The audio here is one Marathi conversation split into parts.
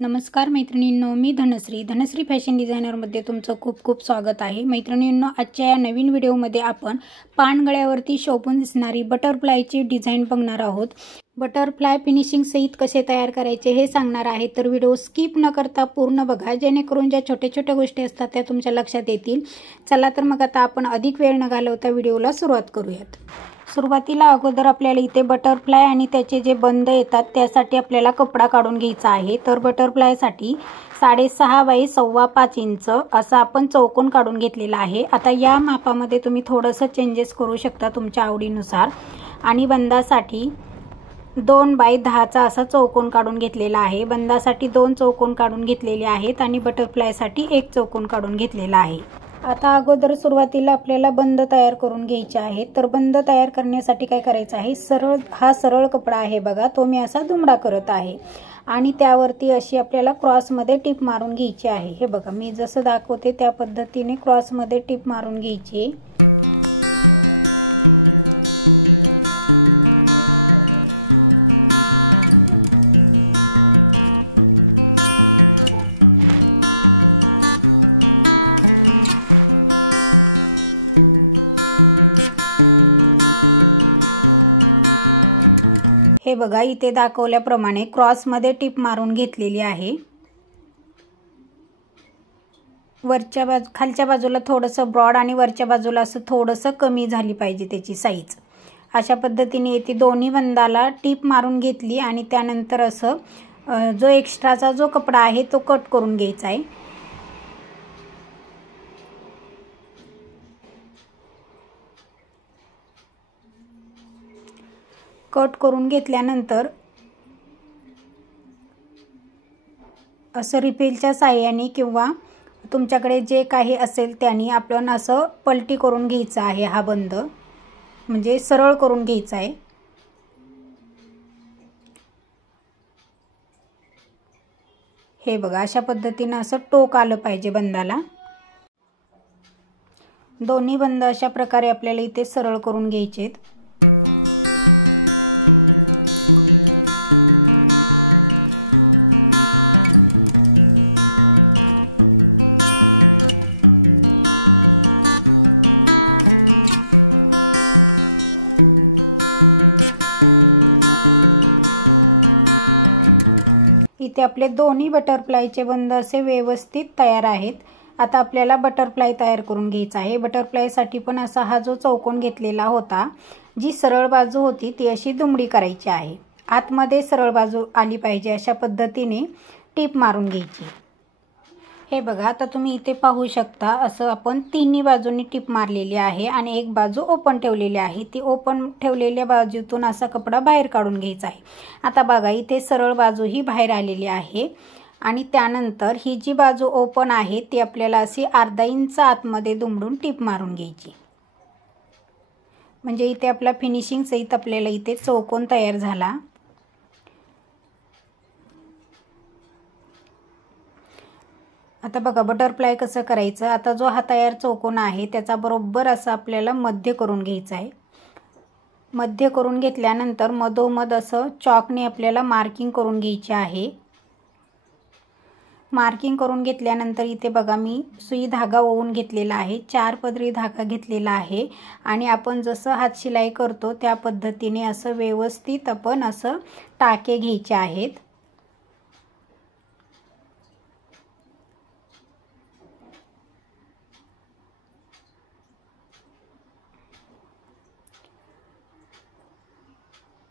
नमस्कार मैत्रिणींनो, मी धनश्री फॅशन डिझायनरमध्ये तुमचं खूप खूप स्वागत आहे। मैत्रिणींनो, आजच्या या नवीन व्हिडिओमध्ये आपण पानगळ्यावरती शोभून दिसणारी बटरफ्लायची डिझाइन बघणार आहोत। बटरफ्लाय फिनिशिंग सहित कसे तयार करायचे हे सांगणार आहे, तर व्हिडिओ स्किप न करता पूर्ण बघा, जेणेकरून ज्या छोट्या छोट्या गोष्टी असतात त्या तुमच्या लक्षात येतील। चला तर मग आता आपण अधिक वेळ न घालवता व्हिडिओला सुरुवात करूयात। सुरुवातीला अगोदर आपल्याला इथे बटरफ्लाय आणि त्याचे जे बंद येतात त्यासाठी आपल्याला कपडा काढून घ्यायचा आहे। तर बटरफ्लायसाठी 6.5 बाय 5.25 इंच असा आपण चौकोन काढून घेतलेला आहे। आता या मापामध्ये तुम्ही थोडंसं चेंजेस करू शकता तुमच्या आवडीनुसार। आणि बंदासाठी 2 बाय 10 चा असा चौकोन काढून घेतलेला आहे। बंदासाठी 2 चौकोन काढून घेतलेले आहेत आणि बटरफ्लायसाठी 1 चौकोन काढून घेतलेला आहे। आता अगोदर सुरुवातीला आपल्याला बंद तयार करून घ्यायचे आहे। तर बंद तयार करण्यासाठी काय करायचं आहे, सरळ कपडा आहे बघा, तो मी असा दुमडा करत आहे आणि त्यावरती अशी आपल्याला क्रॉस मध्ये टिप मारून घ्यायची आहे। हे बघा, मी जसं दाखवते त्या पद्धतीने क्रॉस मध्ये टिप मारून घ्यायची। हे बघा, इथे दाखवल्याप्रमाणे क्रॉस मध्ये टिप मारून घेतलेली आहे। खालच्या बाजूला थोडंसं ब्रॉड आणि वरच्या बाजूला असं थोडंसं कमी झाली पाहिजे त्याची साईज। अशा पद्धतीने इथे दोन्ही बंदाला टिप मारून घेतली आणि त्यानंतर असं जो एक्स्ट्राचा जो कपडा आहे तो कट करून घ्यायचा आहे। कट करून घेतल्यानंतर असं रिफिलच्या साहाय्याने किंवा तुमच्याकडे जे काही असेल त्याने आपण असं पलटी करून घ्यायचा आहे। हा बंद म्हणजे सरळ करून घ्यायचा आहे। हे बघा, अशा पद्धतीने असं टोक आलं पाहिजे बंदाला। दोन्ही बंद अशा प्रकारे आपल्याला इथे सरळ करून घ्यायचेत। इथे आपले दोन्ही बटरफ्लायचे बंद असे व्यवस्थित तयार आहेत। आता आपल्याला बटरफ्लाय तयार करून घ्यायचा आहे। बटरफ्लायसाठी पण असा हा जो चौकोन घेतलेला होता, जी सरळ बाजू होती ती अशी दुमडी करायची आहे। आतमध्ये सरळ बाजू आली पाहिजे अशा पद्धतीने टिप मारून घ्यायची। हे बघा, आता तुम्ही इथे पाहू शकता, असं आपण तिन्ही बाजूंनी टिप मारलेली आहे आणि एक बाजू ओपन ठेवलेली आहे। ती ओपन ठेवलेल्या बाजूतून असा कपडा बाहेर काढून घ्यायचा आहे। आता बघा, इथे सरळ बाजू ही बाहेर आलेली आहे आणि त्यानंतर ही जी बाजू ओपन आहे ती आपल्याला अशी अर्धा इंच आतमध्ये दुमडून टिप मारून घ्यायची। म्हणजे इथे आपला फिनिशिंग सहित आपल्याला इथे चौकोन तयार झाला। आता बघा, बटरफ्लाय कसं करायचं, आता जो हा तयार चौकोन आहे त्याचा बरोबर असं आपल्याला मध्य करून घ्यायचा आहे। मध्य करून घेतल्यानंतर मधोमध असं चॉकने आपल्याला मार्किंग करून घ्यायची आहे। मार्किंग करून घेतल्यानंतर इथे बघा, मी सुई धागा ओवून घेतलेला आहे, 4 पदरी धागा घेतलेला आहे आणि आपण जसं हात शिलाई करतो त्या पद्धतीने असं व्यवस्थित आपण असं टाके घ्यायचे आहेत।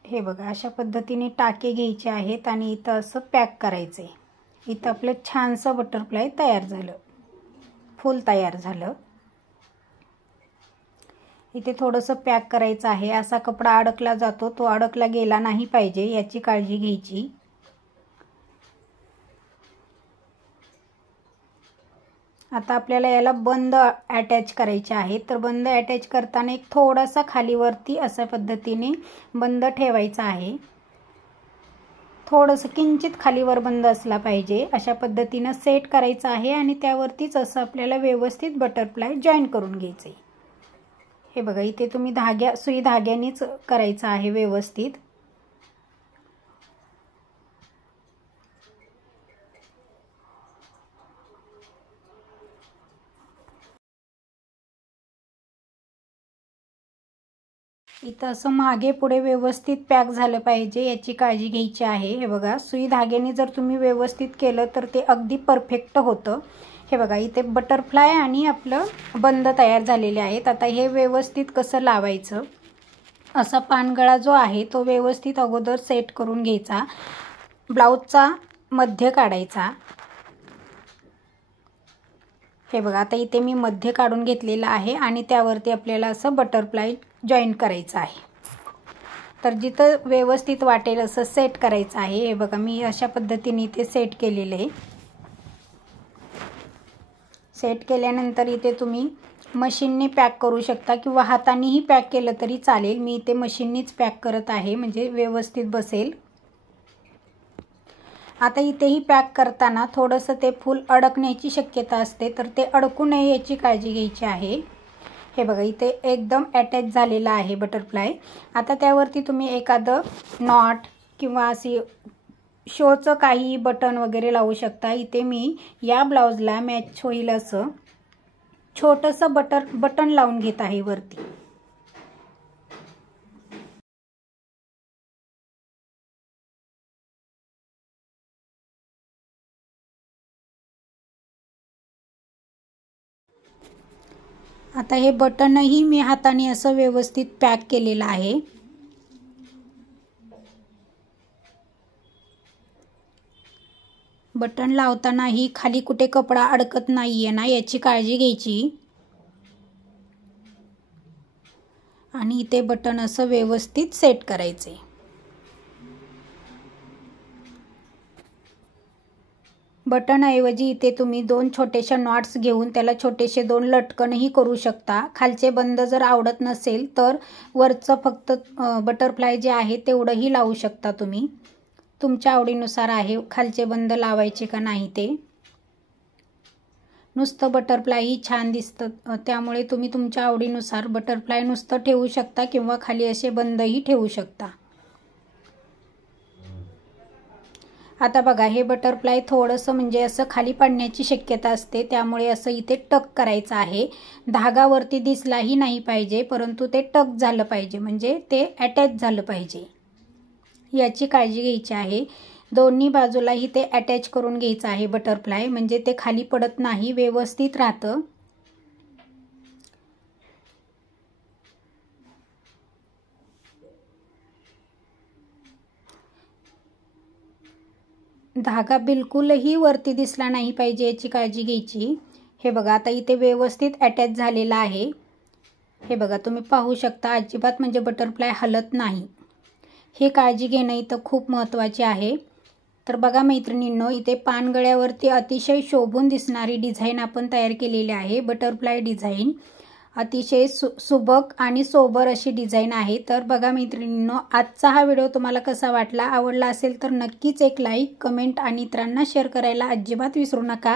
हे बघा, अशा पद्धतीने टाके घ्यायचे आहेत आणि इथं असं पॅक करायचं आहे। इथं आपलं छानसं बटरफ्लाय तयार झालं, फुल तयार झालं। इथे थोडंसं पॅक करायचं आहे। असा कपडा अडकला जातो, तो अडकला गेला नाही पाहिजे याची काळजी घ्यायची। आता आपल्याला याला बंद अटॅच करायचे आहे। तर बंद अटॅच करताना एक थोडासा खालीवरती अशा पद्धतीने बंद ठेवायचा आहे। थोडंसं किंचित खालीवर बंद असला पाहिजे अशा पद्धतीने सेट करायचं आहे आणि त्यावरतीच असं आपल्याला व्यवस्थित बटरफ्लाय जॉईन करून घ्यायचे। हे बघा, इथे तुम्ही सुई धाग्यानेच करायचं आहे व्यवस्थित। इथं असं मागे पुढे व्यवस्थित पॅक झालं पाहिजे, याची काळजी घ्यायची आहे। हे बघा, सुई धाग्याने जर तुम्ही व्यवस्थित केलं तर ते अगदी परफेक्ट होतं। हे बघा, इथे बटरफ्लाय आणि आपलं बंद तयार झालेले आहेत। आता हे व्यवस्थित कसं लावायचं, असा पानगळा जो आहे तो व्यवस्थित अगोदर सेट करून घ्यायचा। ब्लाउजचा मध्य काढायचा। हे बघा, आता इथे मी मध्य काढून घेतलेला आहे आणि त्यावरती आपल्याला असं बटरफ्लाय जॉईन करायचं आहे। तर जिथं व्यवस्थित वाटेल असं सेट करायचं आहे। हे बघा, मी अशा पद्धतीने इथे सेट केलेले आहे। सेट केल्यानंतर इथे तुम्ही मशीनने पॅक करू शकता किंवा हातानेही पॅक केलं तरी चालेल। मी इथे मशीननीच पॅक करत आहे, म्हणजे व्यवस्थित बसेल। आता इथेही पॅक करताना थोडंसं ते फूल अडकण्याची शक्यता असते, तर ते अडकू नये याची काळजी घ्यायची आहे। हे बघा, इथे एकदम अटॅच झालेला आहे बटरफ्लाय। आता त्यावरती तुम्ही एखादं नॉट किंवा अशी शोचं काही बटन वगैरे लावू शकता। इथे मी या ब्लाउजला मॅच होईल असं छोटंसं बटन लावून घेत आहे वरती। आता हे बटनही मी हाताने असं व्यवस्थित पॅक केलेलं आहे। बटन लावतानाही खाली कुठे कपडा अडकत नाहीये ना, याची काळजी घ्यायची। आणि इथे बटन असं व्यवस्थित सेट करायचे। बटनऐवजी इथे तुम्ही दोन छोटेशा नॉट्स घेऊन त्याला छोटेसे दोन लटकनही करू शकता। खालचे बंद जर आवडत नसेल तर वरचं फक्त बटरफ्लाय जे आहे तेवढंही लावू शकता तुम्ही। तुमच्या आवडीनुसार आहे खालचे बंद लावायचे का नाही ते। नुसतं बटरफ्लायही छान दिसतं, त्यामुळे तुम्ही तुमच्या आवडीनुसार बटरफ्लाय नुसतं ठेवू शकता किंवा खाली असे बंदही ठेवू शकता। आता बघा, हे बटरफ्लाय थोडंसं म्हणजे असं खाली पडण्याची शक्यता असते, त्यामुळे असं इथे टक करायचं आहे। धागा वरती दिसलाही नाही पाहिजे, परंतु ते टक झालं पाहिजे, म्हणजे ते अटॅच झालं पाहिजे, याची काळजी घ्यायची आहे। दोन्ही बाजूलाही ते अटॅच करून घ्यायचं आहे बटरफ्लाय, म्हणजे ते खाली पडत नाही, व्यवस्थित राहतं। धागा बिलकुलही वरती दिसला नाही पाहिजे, याची काळजी घ्यायची। हे बघा, आता इथे व्यवस्थित अटॅच झालेला आहे। हे बघा, तुम्ही पाहू शकता अजिबात म्हणजे बटरफ्लाय हलत नाही। हे काळजी घेणं इथं खूप महत्त्वाचे आहे। तर बघा मैत्रिणींनो, इथे पानगळ्यावरती अतिशय शोभून दिसणारी डिझाईन आपण तयार केलेली आहे। बटरफ्लाय डिझाईन अतिशय सुबक आणि सोबर अशी डिझाईन आहे। तर बघा मैत्रिणींनो, आजचा हा व्हिडिओ तुम्हाला कसा वाटला, आवडला असेल तर नक्कीच एक लाईक, कमेंट आणि इतरांना शेअर करायला अजिबात विसरू नका।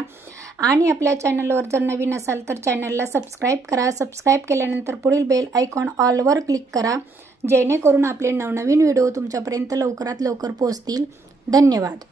आणि आपल्या चॅनलवर जर नवीन असाल तर चॅनलला सबस्क्राईब करा। सबस्क्राईब केल्यानंतर पुढील बेल आयकॉन ऑलवर क्लिक करा, जेणेकरून आपले नवनवीन व्हिडिओ तुमच्यापर्यंत लवकरात लवकर पोहोचतील। धन्यवाद।